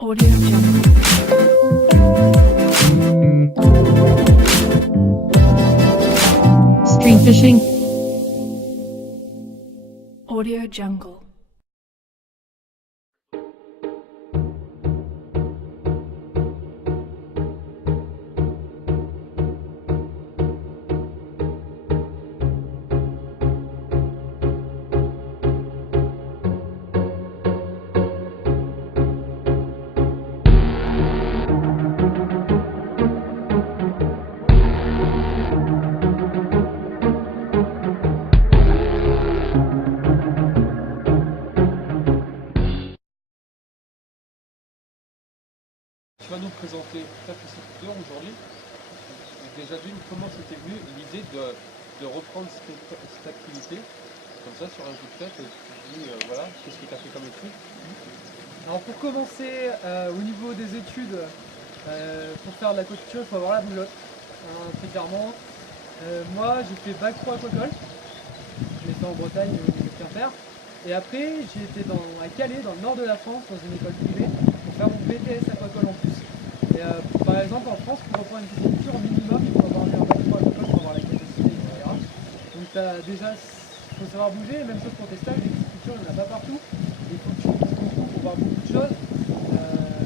Audio Jungle. Stream fishing. Audio Jungle. Tu vas nous présenter ta pisciculture aujourd'hui. Déjà d'une, comment c'était venu l'idée de reprendre cette activité comme ça sur un coup de tête, tu te dis voilà, qu'est-ce que tu as fait comme étude? Alors pour commencer, au niveau des études, pour faire de l'aquaculture, il faut avoir la bougeotte, hein, très clairement. Moi, j'ai fait bac pro aquacole, je l'ai fait en Bretagne au niveau de Quimper. Et après, j'ai été à Calais, dans le nord de la France, dans une école privée, pour faire mon BTS aquacole en plus. Et par exemple, en France, pour reprendre une pisciculture, au minimum, il faut avoir eu un bac pro aquacole pour avoir la capacité, etc. Donc déjà, il faut savoir bouger, même chose pour tes stages, les piscicultures, il n'y en a pas partout. Il faut que tu bouges beaucoup pour voir beaucoup de choses.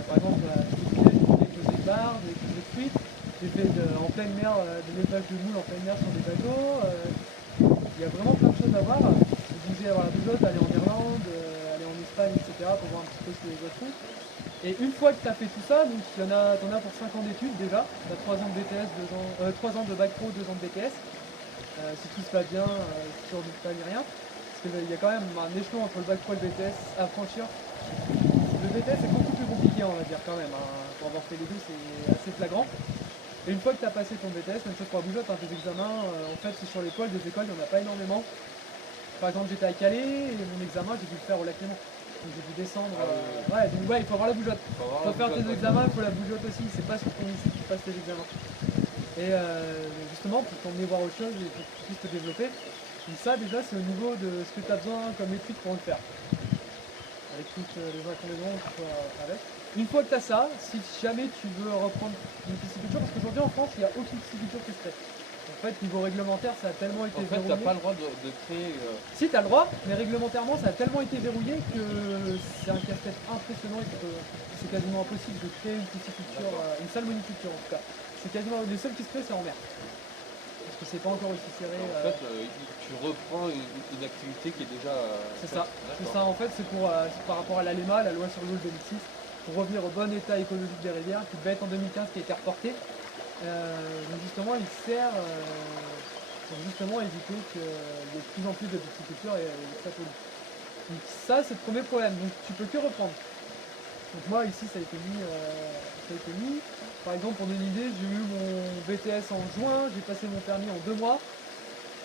Par exemple, j'ai fait des pesées de barres, des pesées de truites. J'ai fait en pleine mer des élevages de moules en pleine mer sur des bateaux. Il y a vraiment plein de choses à voir. Bouger, avoir la bougeotte, aller en Irlande, aller en Espagne, etc. pour voir un petit peu ce que les autres font. Et une fois que tu as fait tout ça, donc t'en as pour 5 ans d'études déjà. Tu as 3 ans de BTS, 3 ans de bac pro, 2 ans de BTS. Si tout se passe bien, si tu ne redoutes pas ni rien. Parce qu'il y a quand même un échelon entre le bac pro et le BTS à franchir. Le BTS est beaucoup plus compliqué, on va dire, quand même. Pour avoir fait les deux, c'est assez flagrant. Et une fois que tu as passé ton BTS, même chose pour la bougeotte, tes examens, en fait, c'est sur les pôles des écoles, il n'y en a pas énormément. Par exemple, j'étais à Calais et mon examen, j'ai dû le faire au lac Léman. Donc j'ai dû descendre. Ouais, donc ouais, il faut avoir la bougeotte. Il faut faire tes examens, il faut la bougeotte aussi. C'est pas sur ton lycée que tu passes tes examens. Et justement, pour t'emmener voir autre chose et pour que tu puisses te développer. Donc ça, déjà, c'est au niveau de ce que tu as besoin comme étude pour le faire. Avec toutes les inconvénients que tu as avec. Une fois que tu as ça, si jamais tu veux reprendre une pisciculture, parce qu'aujourd'hui en France, il n'y a aucune pisciculture qui se fait. En fait, niveau réglementaire, ça a tellement été En fait, verrouillé. t'as pas le droit de créer. Si, tu as le droit, mais réglementairement, ça a tellement été verrouillé que c'est un casse-tête impressionnant et que c'est quasiment impossible de créer une pisciculture, une salmoniculture en tout cas. C'est quasiment les seuls qui se créent, c'est en mer. Parce que c'est pas encore aussi serré. En fait, tu reprends une activité qui est déjà. C'est faite. ça. C'est ça, en fait, c'est par rapport à l'ALEMA, la loi sur l'eau de 2006, pour revenir au bon état écologique des rivières, qui devait être en 2015, qui a été reporté. Donc justement, il sert pour justement éviter qu'il y ait de plus en plus de pisciculture et ça pollue. Donc ça, c'est le premier problème. Donc tu peux que reprendre. Donc moi, ici, ça a été mis. Par exemple, pour donner une idée, j'ai eu mon BTS en juin, j'ai passé mon permis en 2 mois.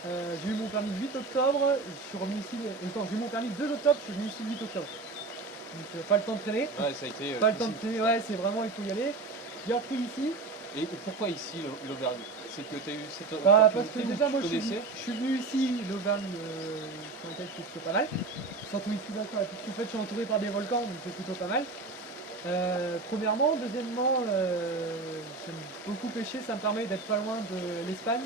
J'ai eu mon permis le 8 octobre, je suis revenu ici. Attends, j'ai eu mon permis le 2 octobre, je suis venu ici le 8 octobre. Donc pas le temps de traîner. Ouais, ça a été. Pas le temps de traîner, ouais, c'est vraiment, il faut y aller. J'ai repris ici. Et pourquoi ici l'Auvergne? C'est que tu as eu cette Parce que opportunité déjà, où moi, tu je connaissais? suis venu ici, l'Auvergne, sur lequel je suis plutôt pas mal. Surtout ici, d'accord, et puis en fait, je suis entouré par des volcans, donc c'est plutôt pas mal. Premièrement, deuxièmement, j'aime beaucoup pêcher, ça me permet d'être pas loin de l'Espagne,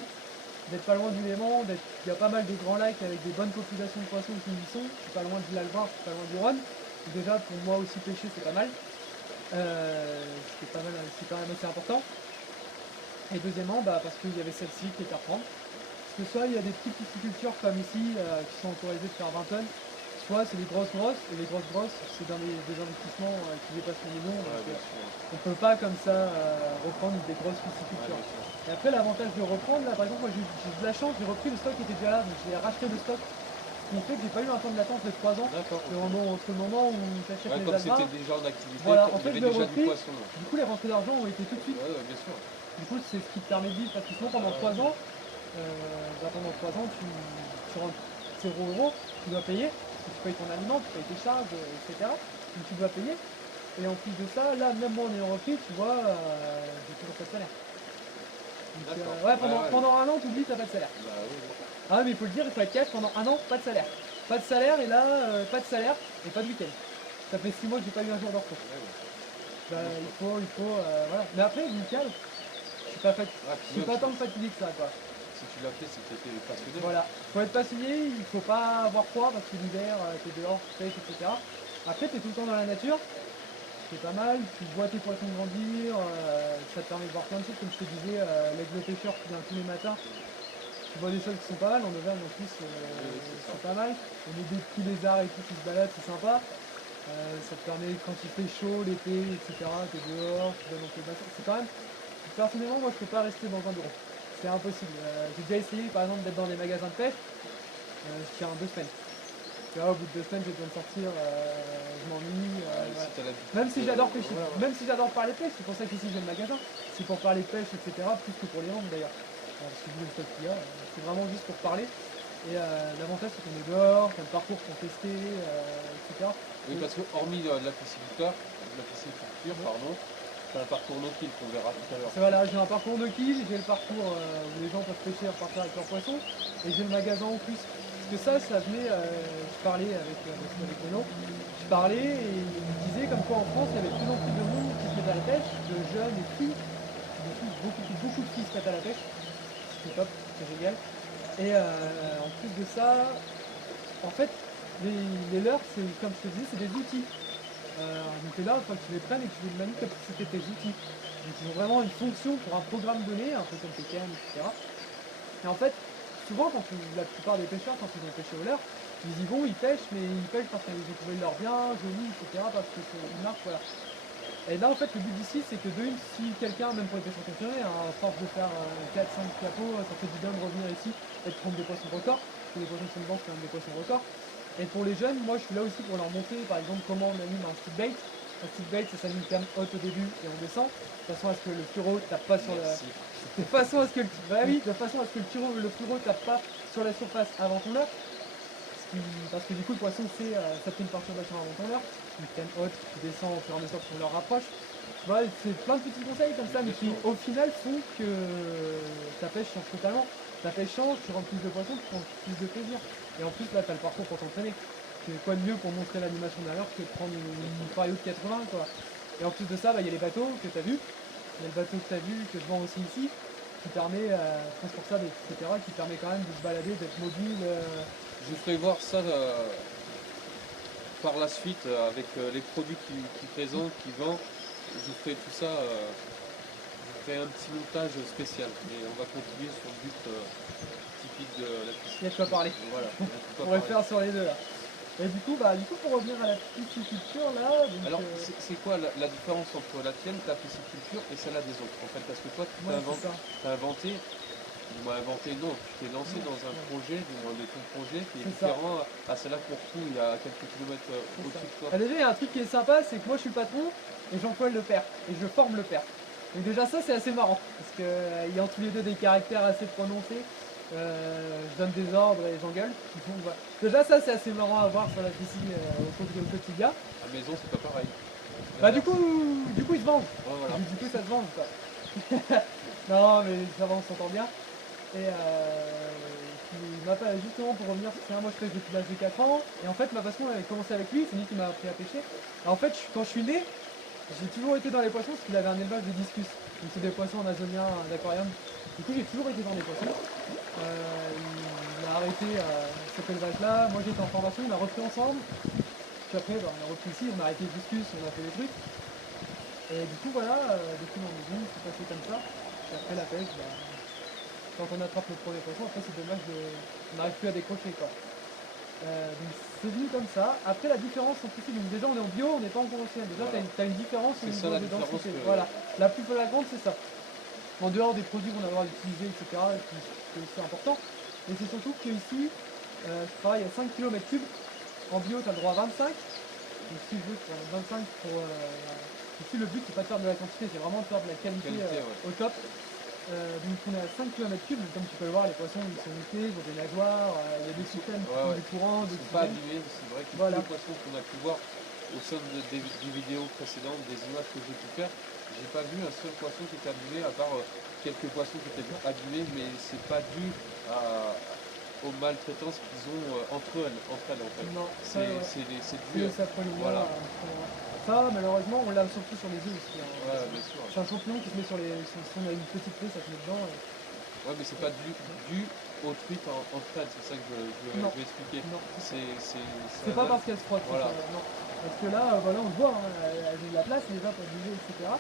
d'être pas loin du Léman, il y a pas mal de grands lacs avec des bonnes populations de poissons qui y sont, je suis pas loin de l'Albar, je suis pas loin du Rhône, donc déjà pour moi aussi pêcher c'est pas mal, c'est pas mal, c'est quand même assez important. Et deuxièmement, parce qu'il y avait celle-ci qui était à reprendre, parce que soit il y a des petites piscicultures comme ici qui sont autorisées de faire 20 tonnes, soit c'est des grosses, et les grosses, c'est dans des investissements qui dépassent les millions. Ouais, Donc, bien sûr. on ne peut pas comme ça reprendre des grosses Ouais, piscicultures. bien sûr. Et après, l'avantage de reprendre, là par exemple, moi j'ai de la chance, j'ai repris le stock qui était déjà là, donc j'ai racheté le stock. Ce qui fait que j'ai pas eu un temps de latence de 3 ans. D'accord. Entre le moment où tu achètes Ouais, les comme albins. c'était déjà en activité, Voilà, en il y fait, avait je l'ai déjà repris. du poisson. Ouais, Du coup, les rentrées d'argent ont été tout de suite. ouais, bien sûr. Du coup, c'est ce qui te permet de vivre, parce que sinon, pendant 3 ans, pendant 3 ans, tu rentres 0 €, tu dois payer, parce que tu payes ton aliment, tu payes tes charges, etc. Donc tu dois payer. Et en plus de ça, là, même moi en ayant repris, tu vois, j'ai toujours pas de salaire. Donc, D'accord. ouais, Ouais. pendant un an, tu oublies, t'as pas de salaire. Bah oui, oui. Ah, mais il faut le dire, il faut être cash, pendant un an, pas de salaire. Pas de salaire, et là, pas de salaire, et pas de week-end. Ça fait 6 mois que j'ai pas eu un jour de repos. Ouais, ouais. Bah, il faut, voilà. Mais après, nickel, je suis pas, je suis pas tant fatigué que ça, quoi. Si tu l'as fait, c'est que tu étais passionné. Voilà, faut être passionné, il faut pas avoir froid parce que l'hiver, t'es dehors, tu pêches, etc. Après, t'es tout le temps dans la nature, c'est pas mal, tu vois tes poissons grandir, ça te permet de voir plein de choses, comme je te disais, l'aigle pêcheur qui vient tous les matins, tu vois des choses qui sont pas mal, en Auvergne en plus, c'est pas mal. On a des petits lézards et tout qui se baladent, c'est sympa. Ça te permet, quand il fait chaud l'été, etc., t'es dehors, tu vas dans tes bassins, c'est quand même, personnellement, moi je peux pas rester dans un bureau. C'est impossible. J'ai déjà essayé par exemple d'être dans des magasins de pêche, je tiens 2 semaines. Tu vois, au bout de 2 semaines, j'ai besoin de sortir, je m'ennuie. Voilà. Même si j'adore pêcher, même si j'adore parler pêche, c'est pour ça qu'ici j'ai le magasin. C'est pour parler pêche, etc., plus que pour les vendre d'ailleurs. Parce que vu le stock qu'il y a, c'est vraiment juste pour parler. Et l'avantage c'est qu'on est dehors, qu'on a le parcours pour tester, etc. Oui, parce que hormis la pisciculture, pardon, c'est un parcours no-kill qu'on verra tout à l'heure. Voilà, j'ai un parcours de kill, j'ai le parcours où les gens peuvent pêcher et repartir avec leurs poissons, et j'ai le magasin en plus. Parce que ça venait, je parlais avec Renaud, je parlais et il me disait comme quoi en France il y avait de plus en plus de monde qui se mettait à la pêche, de jeunes et filles, beaucoup de filles se mettent à la pêche, c'est top, c'est génial. Et en plus de ça, en fait, les leurres, c'est comme je te disais, c'est des outils. Donc là, une fois que tu les prennes et que tu les manies comme si c'était tes outils. Donc ils ont vraiment une fonction pour un programme donné, un peu comme TKM, etc. Et en fait, souvent, la plupart des pêcheurs, quand ils vont pêcher au leurre, ils y vont, ils pêchent, mais ils pêchent parce qu'ils ont trouvé le leurre bien, joli, etc. Parce que il marche, voilà. Et là, en fait, le but d'ici, c'est que si quelqu'un, même pour les pêcheurs passionnés, à force de faire 4-5 capots, ça fait du bien de revenir ici et de prendre des poissons records, parce que les poissons de banque, c'est quand même des poissons records. Et pour les jeunes, moi je suis là aussi pour leur montrer par exemple comment on anime un stick bait. Un stick bait, ça s'anime quand même haute au début et on descend, de façon à ce que le fluoro tape pas sur la. De façon à ce que le fluoro tape pas sur la surface avant ton leurre. Parce que du coup le poisson ça fait une perturbation avant ton leurre. Une canne haute qui descend au fur et à mesure qu'on leur rapproche. Voilà, c'est plein de petits conseils comme ça, mais qui au final font que ta pêche change totalement. Ta pêche change, tu rentres plus de poissons, tu prends plus de plaisir. Et en plus là tu as le parcours pour t'entraîner. C'est quoi de mieux pour montrer l'animation d'un leurre que de prendre une pario de 80 quoi. Et en plus de ça, il y a les bateaux que tu as vus. Il y a le bateau que tu as vu, que je vends aussi ici, qui permet, transportable, etc., qui permet quand même de se balader, d'être mobile. Je vous ferai voir ça par la suite avec les produits qu'il présente, qu'il vend. Je vous ferai tout ça, je vous ferai un petit montage spécial. Et on va continuer sur le but typique de la piscine. Il y a de quoi parler. Voilà. On pourrait faire sur les deux là. Et du coup, pour revenir à la pisciculture là. Donc, alors, c'est quoi la différence entre la tienne, ta pisciculture et celle-là des autres en fait? Parce que toi, tu as inventé, non, tu t'es lancé dans un projet, de ton projet qui est différent à celle-là pour tout, il y a quelques kilomètres au-dessus de toi. Déjà, il y a un truc qui est sympa, c'est que moi je suis le patron et j'emploie le père. Et je forme le père. Donc déjà ça c'est assez marrant, parce qu'ayant tous les deux des caractères assez prononcés, je donne des ordres et j'engueule. Donc, voilà. Déjà ça c'est assez marrant à voir sur la piscine au quotidien. À la maison c'est pas pareil. Du coup ils se vengent. Ouais, voilà. Du coup ça se venge quoi. Non mais ça va, on s'entend bien. Et justement pour revenir, moi je pêche depuis l'âge de 4 ans. Et en fait ma passion elle a commencé avec lui, c'est lui qui m'a appris à pêcher. Et en fait quand je suis né, j'ai toujours été dans les poissons parce qu'il avait un élevage de discus. Donc c'est des poissons en azonien d'aquarium. Du coup j'ai toujours été dans les poissons. Il a arrêté cet élevage-là. Moi j'étais en formation, on a repris ensemble. Puis après on a repris ici, on a arrêté le discus, on a fait des trucs. Et du coup voilà, depuis mon maison, c'est passé comme ça. Et après la pêche, quand on attrape le premier poisson, après c'est dommage on n'arrive plus à décrocher quoi. Donc c'est venu comme ça. Après la différence entre ici, donc déjà on est en bio, on n'est pas en conventionnel. Déjà voilà. tu as une différence au niveau de densité. Voilà. La plus flagrante c'est ça. En dehors des produits qu'on a le droit d'utiliser, etc., c'est aussi important. Mais c'est surtout qu'ici, je travaille à 5 km3. En bio, tu as le droit à 25. Donc si je veux, tu as 25 pour. Ici, le but, c'est pas de faire de la quantité, c'est vraiment de faire de la qualité, au top. Donc on est à 5 km3, donc comme tu peux le voir, les poissons ils sont mutés, ils ont des nageoires, il y a des systèmes qui font du courant, ils sont pas abîmés, c'est vrai que tous les poissons qu'on a pu voir au sein des vidéos précédentes, des images que j'ai pu faire, j'ai pas vu un seul poisson qui était abîmé, à part quelques poissons qui étaient abîmés, mais c'est pas dû aux maltraitances qu'ils ont entre elles en fait. Non, c'est dû. Voilà. Ça, malheureusement, on l'a surtout sur les œufs aussi. Hein. Ouais, bien sûr. C'est un champignon qui se met sur les. Si on a une petite plaie, ça se met dedans. Ouais, mais c'est pas dû aux truites en fait, c'est ça que Non. je vais expliquer. Non. C'est C'est pas parce qu'elle se frotte. Voilà. Non. Parce que là, voilà, on le voit, hein, elle a de la place déjà pour bouger, etc.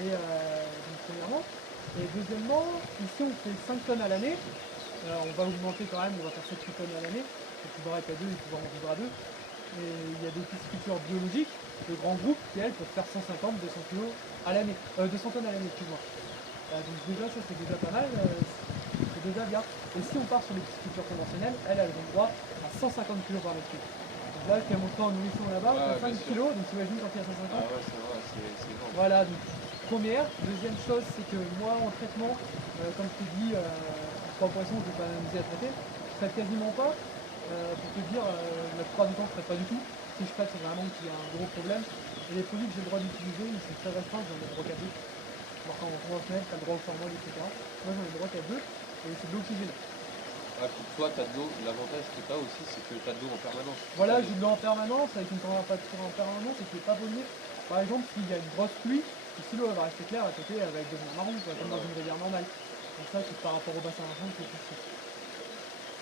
Et donc, premièrement. Et deuxièmement, ici on fait 5 tonnes à l'année. Alors on va augmenter quand même, on va faire 7-8 tonnes à l'année. Pour pouvoir être à 2 et pouvoir en vivre à 2. Et il y a des piscicultures biologiques, de grands groupes qui elles peuvent faire 150-200 kg à l'année. 200 tonnes à l'année, excuse-moi. Donc déjà ça c'est déjà pas mal, c'est déjà bien. Et si on part sur les piscicultures conventionnelles, elles ont droit à 150 kg par mètre cube. Donc là, je t'ai montré en nourrisson là-bas, Ouais, t'as 5 bien sûr. kg, donc t'imagines quand il y a 150. Ah ouais, c'est vrai, c'est énorme. Voilà, donc première. Deuxième chose, c'est que moi en traitement, comme je t'ai dit, en 3 poissons, je ne vais pas m'amuser à traiter. Je traite quasiment pas. Pour te dire, la plupart du temps, je ne traite pas du tout. Si je traite, c'est vraiment qu'il y a un gros problème. Et les produits que j'ai le droit d'utiliser, ils sont très restreints, j'en ai le droit qu'à 2. Alors qu'en conventionnel, tu as le droit au formol, etc. Moi, j'en ai le droit qu'à 2, et c'est de l'eau oxygénée. Ah, puis toi, t'as de l'eau, l'avantage que t'as aussi, c'est que t'as de l'eau en permanence. Voilà, j'ai de l'eau en permanence, avec une température en permanence, et qui n'est pas polluée. Par exemple, s'il y a une grosse pluie, si l'eau va rester claire à côté, elle va devenir marron, quoi, comme dans une rivière normale. Donc ça, c'est par rapport au bassin d'argent que c'est tout.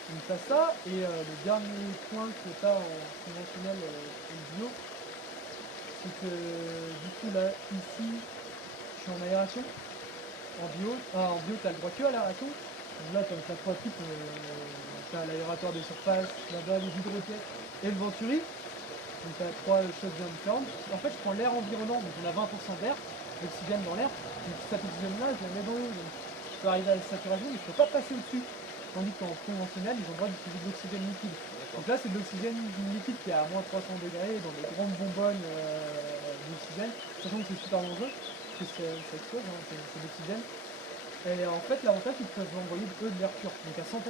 Donc t'as ça, et le dernier point que tu as en conventionnel et bio, c'est que du coup là, ici, je suis en aération. En bio, tu as le droit que à l'aération. Donc là, tu as 3 types, tu as l'aérateur de surface, là-bas les hydroquettes et le venturi. Donc tu as 3 choses bien différentes. En fait, je prends l'air environnant, donc on a 20% d'air, l'oxygène dans l'air. Donc cet oxygène-là, je la mets dans l'eau. Donc je peux arriver à la saturation, mais je ne peux pas passer au-dessus. Tandis qu'en conventionnel, ils ont le droit d'utiliser de l'oxygène liquide. Donc là, c'est de l'oxygène liquide qui est à moins 300 degrés dans des grandes bonbonnes d'oxygène, sachant que c'est super dangereux, parce que ça explose, hein, c'est de l'oxygène. Et en fait, l'avantage, c'est qu'ils peuvent envoyer eux de l'air pur, donc à 100%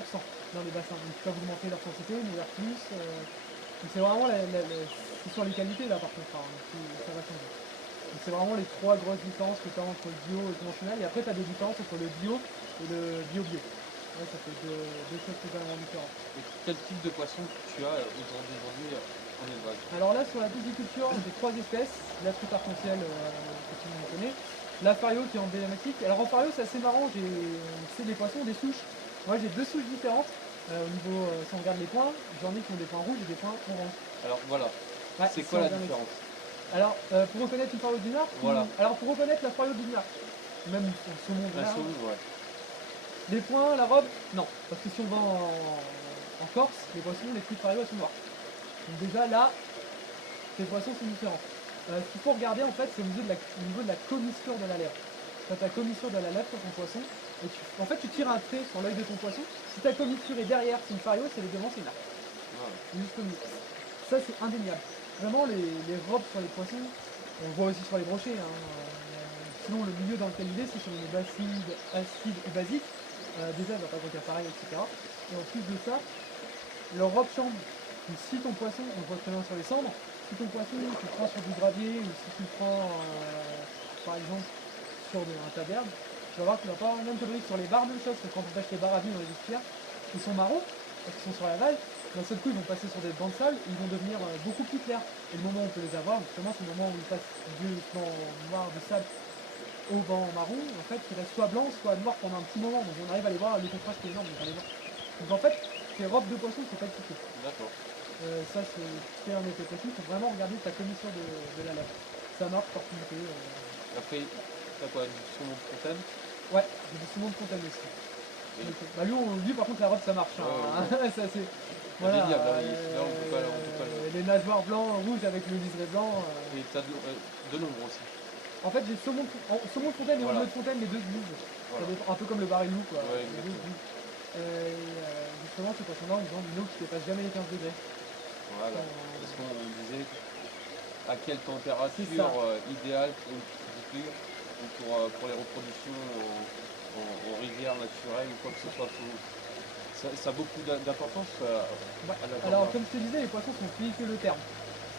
dans les bassins. Donc ils peuvent augmenter leur quantité, nourrir plus. Donc c'est vraiment c'est sur les qualités là par contre, hein, ça va changer. Donc c'est vraiment les 3 grosses différences que tu as entre le bio et le conventionnel. Et après, tu as des différences entre le bio et le bio-bio. Ouais, ça fait deux choses totalement différentes. Et quel type de poisson tu as aujourd'hui en élevage? Alors là, sur la pisciculture, j'ai 3 espèces. La truite arc-en-ciel, que tout le monde connaît. La fario qui est emblématique. Alors en fario, c'est assez marrant, c'est des poissons, des souches. Moi, j'ai 2 souches différentes. Au niveau, si on regarde les points, j'en ai qui ont des points rouges et des points orange. Alors voilà, Ouais, c'est si quoi on la regarde différence? Alors, pour reconnaître une fario d'Inard, Voilà. alors pour reconnaître la fario d'Inard, même son saumon La d'Inard, saumon, ouais. les points, la robe, non. Parce que si on va en Corse, les poissons, les truites fario, elles sont noires. Donc déjà là, les poissons sont différents. Ce qu'il faut regarder en fait, c'est au niveau de la commissure de la lèvre. Tu as ta commissure de la lèvre sur ton poisson, et en fait tu tires un trait sur l'œil de ton poisson. Si ta commissure est derrière, c'est une fario, c'est les devants, c'est une arc. Ouais. Juste au milieu. Ça c'est indéniable. Vraiment les robes sur les poissons, on le voit aussi sur les brochets. Hein. Sinon le milieu dans lequel il est, c'est sur les bacides, acides ou basiques. Déjà il ne va pas grandir pareil, etc. Et en plus de ça, leur robe change. Donc si ton poisson, on le voit très bien sur les cendres, si ton poisson tu le prends sur du gravier ou si tu le prends par exemple sur un tas d'herbe, tu vas voir que tu vas pas même te briser sur les barres, même chose, parce que quand on pêche les barres à vue dans les vestiaires, ils sont marrons, parce qu'ils sont sur la vague, d'un seul coup ils vont passer sur des bancs de sable et ils vont devenir beaucoup plus clairs. Et le moment où on peut les avoir, justement c'est le moment où ils passent du banc noir de sable au banc marron, en fait ils restent soit blancs, soit noirs pendant un petit moment, donc on arrive à les voir, le contraste est énorme, donc on les voit. Donc en fait, tes robes de poisson sont pas expliquées. D'accord. Ça c'est un effet précis, il faut vraiment regarder ta commissure de la lèvre. Ça marche par qualité. Après, t'as quoi, du saumon de fontaine? Ouais, j'ai du saumon de fontaine aussi. Et Donc, lui par contre la robe ça marche. Hein. Ça c'est. Voilà, indéniable, hein, là, on peut pas le- les nageoires blancs, rouges avec le liseré blanc. Et t'as de l'ombre aussi. En fait j'ai saumon de fontaine et Voilà. bleu de fontaine, les deux se bougent. Voilà. Un peu comme le barilou quoi. Ouais, Les deux se exactement. bougent. Justement ces poissons-là ils ont une eau qui dépasse jamais les 15 degrés. Voilà. Parce qu'on disait à quelle C'est température ça. idéale pour une pisciculture ou pour les reproductions en rivière naturelle ou quoi que ce soit. Ça a beaucoup d'importance Ouais. à la Alors température. comme je te disais, les poissons sont plus que le terme.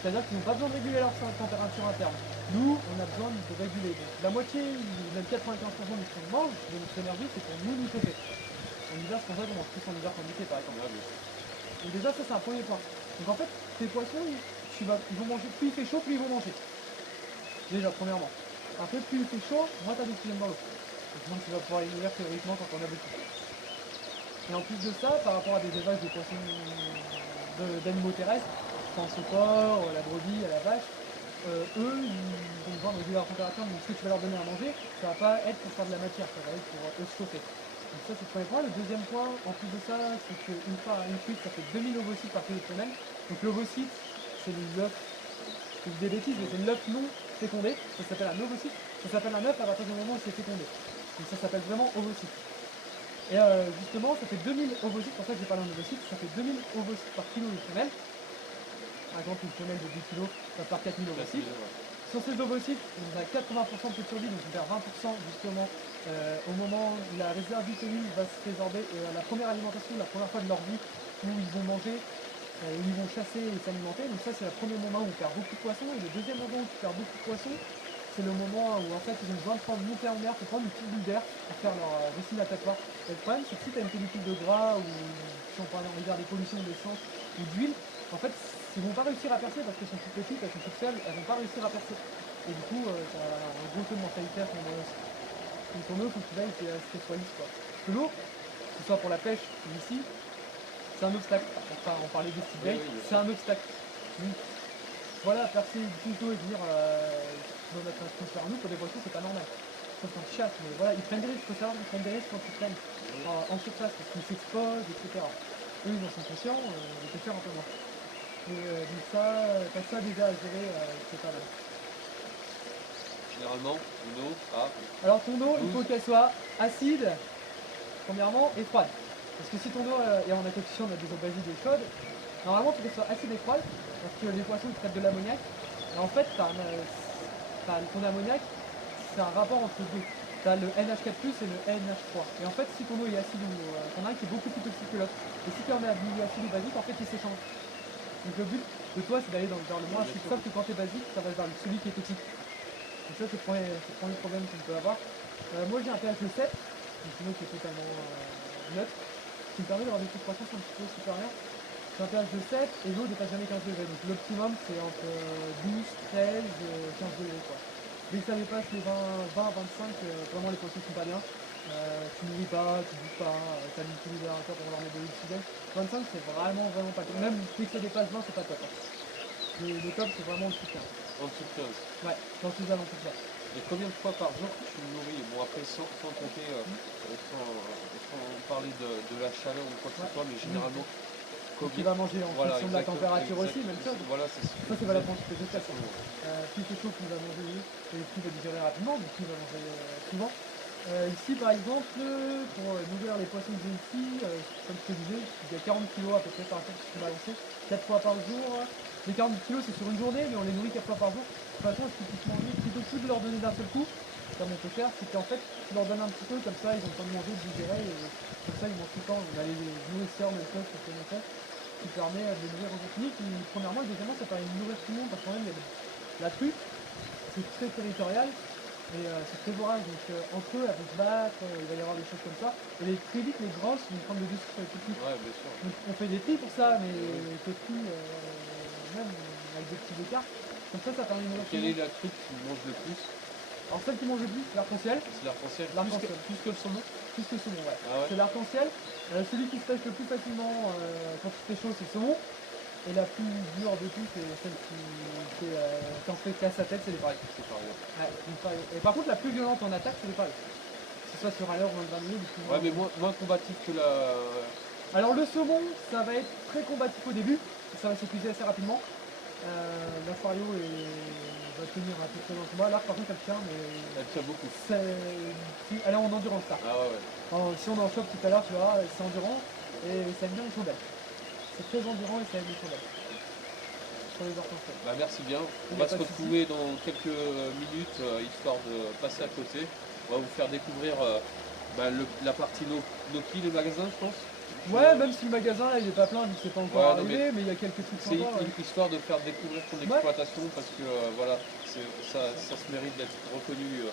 C'est-à-dire qu'ils n'ont pas besoin de réguler leur température interne. Nous, on a besoin de réguler. Donc, la moitié, même 95% de ce qu'on mange, de notre énergie, c'est pour nous chauffer. En hiver, c'est pour ça qu'on mange plus en hiver qu'en été, par exemple. Ouais, bien sûr. Donc déjà, ça c'est un premier point. Donc en fait, tes poissons, ils vont manger, plus il fait chaud, plus ils vont manger. déjà premièrement. Après, plus il fait chaud, moins tu as d'oxygène dans l'eau. Donc sinon, tu vas pouvoir les nourrir théoriquement quand on a beaucoup. Et en plus de ça, par rapport à des élevages de poissons d'animaux terrestres, je pense au porc, à la brebis, à la vache, eux, ils ont besoin de réguler leur température, donc ce que tu vas leur donner à manger, ça va pas être pour faire de la matière, ça va être pour eux se chauffer. Donc ça c'est le premier point. Le deuxième point, en plus de ça, c'est qu'une fois une cuite, ça fait 2000 ovocytes par kilo de femelle. Donc l'ovocyte, c'est l'œuf, je dis des bêtises, mais c'est l'œuf non fécondé, ça s'appelle un ovocyte, ça s'appelle un œuf à partir du moment où c'est fécondé. Donc ça s'appelle vraiment ovocyte. Et justement, ça fait 2000 ovocytes, pour ça que j'ai parlé en ovocytes, ça fait 2000 ovocytes par kilo de femelle. Par exemple, une femelle de 10 kg va faire 4000 ovocytes. Sur ces ovocytes, on a 80% de taux de survie, donc on perd 20% justement au moment où la réserve d'utérus va se résorber et la première alimentation, la première fois de leur vie où ils vont manger, où ils vont chasser et s'alimenter. Donc ça c'est le premier moment où on perd beaucoup de poissons. Et le deuxième moment où tu perds beaucoup de poissons, c'est le moment où en fait ils ont besoin de prendre monter en mer pour prendre une petite bulle d'air pour faire leur vessie natatoire. Et le problème c'est que si tu as une pellicule de gras ou si on parle on va dire des pollutions d'essence ou d'huile, en fait ils vont pas réussir à percer parce qu'elles sont toutes petites, elles sont toutes faibles, elles vont pas réussir à percer. Et du coup, tu as un gros taux de mortalité à ce moment-là aussi. Donc ton eau, faut que tu veilles que ce soit lisse, quoi. Parce que l'eau, que ce soit pour la pêche ou ici, c'est un obstacle. Enfin, on parlait des stick bait, c'est un obstacle. Donc, voilà, percer du couteau et venir dans notre atmosphère, nous, pour des poissons, c'est pas normal. Sauf quand ils chassent, mais voilà, ils prennent des risques, il faut savoir qu'ils prennent des risques quand ils prennent en surface, parce qu'ils s'exposent, etc. Eux, ils en sont conscients, les pêcheurs un peu moins. Et donc ça, t'as ça déjà à gérer, c'est pas mal. Généralement, une eau à Alors ton eau, il faut qu'elle soit acide, premièrement, et froide. Parce que si ton eau est en coefficient de des eaux basiques et chaudes, normalement il faut qu'elle soit acide et froide, parce que les poissons ils traitent de l'ammoniac. Et en fait, ton ammoniac, c'est un rapport entre deux. Tu as le NH4+, et le NH3. Et en fait, si ton eau est acide ou t'en as un qui est beaucoup plus toxique que l'autre. Et si tu en as un milieu acide ou basique, en fait, ils s'échangent. Donc le but de toi, c'est d'aller vers le moins acide. Sauf que quand tu es basique, ça va vers celui qui est toxique. Donc ça, c'est le premier problème qu'on peut avoir. Moi, j'ai un pH de 7, donc une eau qui est totalement neutre, ce qui me permet d'avoir des taux de croissance un petit peu supérieurs. J'ai un pH de 7 et l'eau ne dépasse jamais 15 degrés. Donc l'optimum, c'est entre 12, 13, 15 degrés, quoi. Dès que ça dépasse les 20, 25, vraiment les poissons sont pas bien. Tu nourris pas, tu bouges pas, tu as mis tous les aérateurs pour leur mettre de l'oxygène. 25 c'est vraiment pas top. Même dès que ça dépasse 20 c'est pas top. Hein. Le top c'est vraiment en dessous de 15. en dessous de 15. Ouais, dans ces alentours là. Et combien de fois par jour tu nourris? Bon après sans compter, sans parler de la chaleur ou quoi que ce soit, mais généralement Donc il va manger en fonction de la température aussi, même chose. Voilà, c'est ça c'est valable pour toutes les espèces. Plus c'est chaud, plus il va manger et plus il va digérer rapidement, donc plus il va manger souvent. Ici par exemple, pour nourrir les poissons que j'ai ici, comme je te disais, il y a 40 kg à peu près par jour qui sont balancés, 4 fois par jour. Les 40 kg c'est sur une journée, mais on les nourrit 4 fois par jour. De toute façon, ce qu'ils puissent manger, plutôt que de leur donner d'un seul coup, comme on peut faire, c'est qu'en fait, tu leur donnes un petit peu, comme ça ils ont le temps de manger, de digérer, et comme ça ils mangent tout le temps. On a les nourrisseurs, même chose, c'est comme ça, qui permet de les nourrir en continu. Puis premièrement et deuxièmement, ça permet de nourrir tout le monde, parce que quand même, il y a la truffe, c'est très territorial, et c'est très vorace, donc entre eux, elles vont se battre, il va y avoir des choses comme ça. Et très vite, les grosses vont prendre le dessus sur les petites. Ouais, bien sûr. Donc on fait des tris pour ça, mais des tris, même avec des petits écarts. Comme ça permet de nourrir tout le Quelle monde. est la truc qui mange le plus? Alors celle qui mange le plus, c'est l'arc-en-ciel. C'est l'arc-en-ciel. L'arc-en-ciel. Plus que le saumon? Plus que le saumon, ouais. Ah ouais. C'est l'arc-en-ciel. Celui qui se pêche le plus facilement quand il fait chaud, c'est le saumon. Et la plus dure de toutes, c'est celle qui en fait casse sa tête, c'est les pareils. C'est pareil. Ouais, les pareils. Et par contre, la plus violente en attaque, c'est les pareils. Que ce soit sur un leurre ou un granulé, du coup. Ouais, mais moins combatif que la. Alors le saumon, ça va être très combatif au début. Ça va s'épuiser assez rapidement. L'aquario va tenir un peu très longtemps. Là, par contre, elle tient, mais. Elle tient beaucoup. Elle est en endurance là. Ah ouais. Si on en chope tout à l'heure, tu vois, c'est endurant et ça aime bien les chandelles. C'est très endurant et ça aime les chandelles. Sur les arcs-en-ciel. Bah merci bien. On va se retrouver dans quelques minutes, histoire de passer à côté. On va vous faire découvrir la partie Noki, le magasin, je pense. Ouais, même si le magasin là il est pas plein, vu que c'est pas encore arrivé, mais il y a quelques trucs c'est sympas. histoire de faire découvrir ton exploitation, parce que voilà, ça se mérite d'être reconnu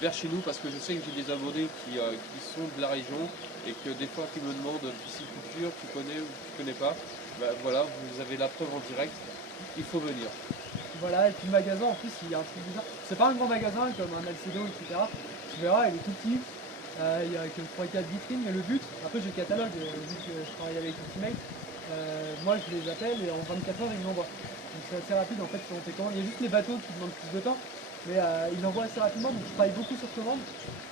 vers chez nous, parce que je sais que j'ai des abonnés qui sont de la région et que des fois qui me demandent pisciculture, tu connais ou tu connais pas. Bah, voilà, vous avez la preuve en direct, il faut venir. Voilà, et puis le magasin en plus il y a un truc bizarre. C'est pas un grand magasin comme un Alcedo, etc. Tu verras, il est tout petit. Il y a que 3-4 vitrines, mais le but, après j'ai le catalogue, vu que je travaille avec Ultimate, moi je les appelle et en 24 heures ils me l'envoient. Donc c'est assez rapide en fait selon tes commandes. Il y a juste les bateaux qui demandent plus de temps, mais ils l'envoient assez rapidement, donc je travaille beaucoup sur commande.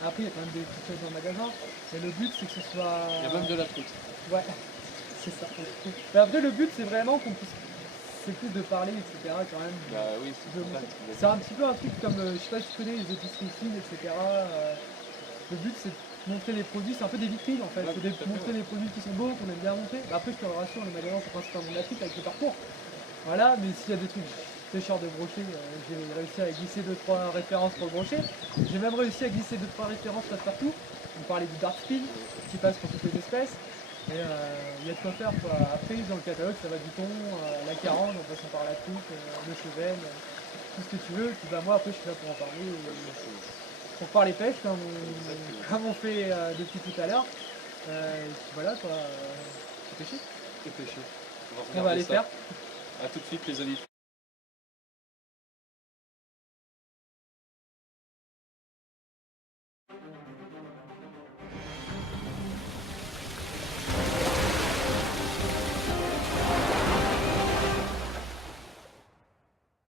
Après il y a quand même des petites choses dans le magasin, mais le but c'est que ce soit. Il y a même de la truite. Ouais, c'est ça. Mais après le but c'est vraiment qu'on puisse. C'est plus de parler, etc. quand même. Bah oui, c'est de pour ça montrer. qu'il C'est un petit peu un truc comme, je sais pas si tu connais les épiceries fines, etc. Le but c'est de montrer les produits, c'est un peu des vitrines en fait, Ouais, c'est de tout à fait, montrer ouais. les produits qui sont beaux, qu'on aime bien montrer. Bah, après je te le rassure, le magasin c'est principalement de la suite avec le parcours. Voilà, mais s'il y a des trucs pêcheurs de brochet, j'ai réussi à glisser 2-3 références pour le brochet. J'ai même réussi à glisser 2-3 références passe-partout. On parlait du dark spin qui passe pour toutes les espèces. Et il y a de quoi faire quoi. Après dans le catalogue ça va du thon, la carange en passant par la truite, le chevel, tout ce que tu veux. Puis bah moi après je suis là pour en parler. Pour parler pêche comme on fait depuis tout à l'heure. Et puis voilà quoi. C'est pêché. C'est pêché. On va regarder aller ça. faire. A tout de suite les amis.